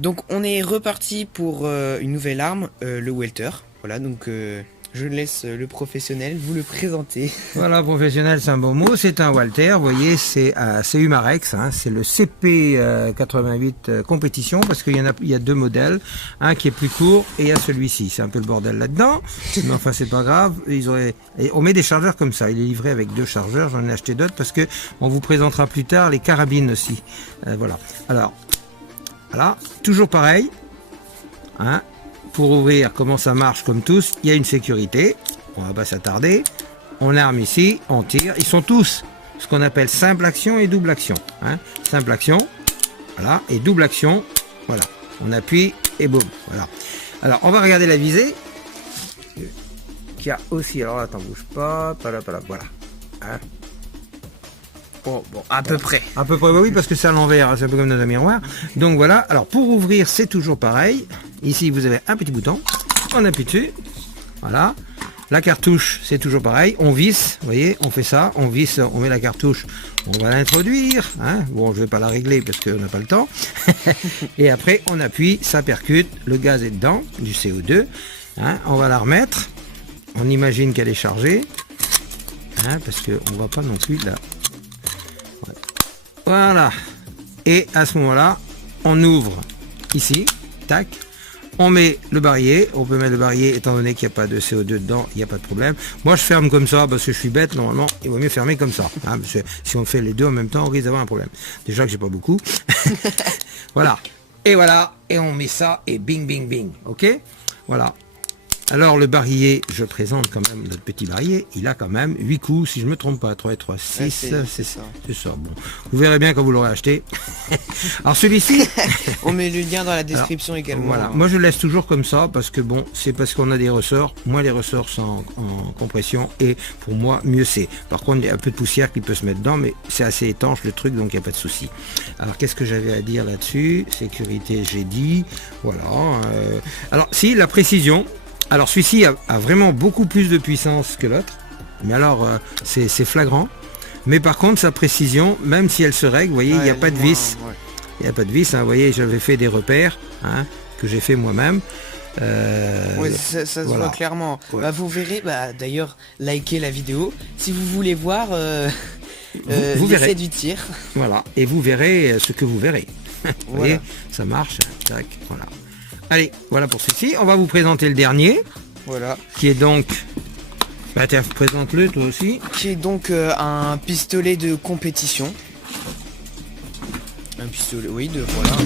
Donc on est reparti pour une nouvelle arme, le welter. Voilà, donc je laisse le professionnel vous le présenter. Voilà, professionnel, c'est un bon mot. C'est un Walther, vous voyez, c'est Humarex, hein, c'est le CP88 compétition, parce qu'il y a deux modèles, un qui est plus court et il y a celui-ci. C'est un peu le bordel là-dedans, mais enfin c'est pas grave. Et on met des chargeurs comme ça. Il est livré avec 2 chargeurs. J'en ai acheté d'autres parce que on vous présentera plus tard les carabines aussi. Voilà. Alors, voilà, toujours pareil, hein. Pour ouvrir, comment ça marche comme tous, il y a une sécurité, on va pas s'attarder, on arme ici, on tire, ils sont tous ce qu'on appelle simple action et double action, hein. Simple action, voilà, et double action, voilà, on appuie et boum, voilà. Alors on va regarder la visée, qui a aussi, alors attends, bouge pas, voilà, hein. Bon, à peu près. À peu près, oui, parce que c'est à l'envers, hein, c'est un peu comme dans un miroir. Donc voilà, alors pour ouvrir, c'est toujours pareil. Ici, vous avez un petit bouton, on appuie dessus, voilà. La cartouche, c'est toujours pareil, on visse, vous voyez, on fait ça, on visse, on met la cartouche, on va l'introduire, hein. Bon, je vais pas la régler parce qu'on n'a pas le temps. Et après, on appuie, ça percute, le gaz est dedans, du CO2, hein. On va la remettre, on imagine qu'elle est chargée, hein, parce qu'on va pas non plus la... Voilà, et à ce moment-là, on ouvre ici, tac, on met le barillet, on peut mettre le barillet, étant donné qu'il n'y a pas de CO2 dedans, il n'y a pas de problème. Moi je ferme comme ça, parce que je suis bête, normalement, il vaut mieux fermer comme ça, hein, parce que si on fait les deux en même temps, on risque d'avoir un problème. Déjà que j'ai pas beaucoup. Voilà, et on met ça, et bing, bing, bing, ok. Voilà. Alors le barillet, je présente quand même notre petit barillet, il a quand même 8 coups, si je me trompe pas, 3 et 3, 6, ouais, c'est ça, bon. Vous verrez bien quand vous l'aurez acheté. Alors celui-ci... On met le lien dans la description également. Voilà, moi je le laisse toujours comme ça, parce que bon, c'est parce qu'on a des ressorts, moins les ressorts sont en compression, et pour moi, mieux c'est. Par contre, il y a un peu de poussière qui peut se mettre dedans, mais c'est assez étanche le truc, donc il n'y a pas de souci. Alors qu'est-ce que j'avais à dire là-dessus? Sécurité, j'ai dit, voilà. Alors si, la précision... Alors celui-ci a vraiment beaucoup plus de puissance que l'autre, mais alors c'est flagrant. Mais par contre sa précision, même si elle se règle, vous voyez, il n'y a pas de vis. Il n'y a pas de vis, hein, vous voyez, j'avais fait des repères, hein, que j'ai fait moi-même. Oui, ça se voilà. voit clairement. Ouais. Bah, vous verrez, d'ailleurs, likez la vidéo. Si vous voulez voir vous verrez du tir. Voilà, et vous verrez ce que vous verrez. Vous Voilà. voyez, ça marche, tac, voilà. Allez, voilà pour ceci. On va vous présenter le dernier, Voilà. qui est donc... Bah tiens, présente-le toi aussi. Qui est donc un pistolet de compétition. Un pistolet, oui, voilà.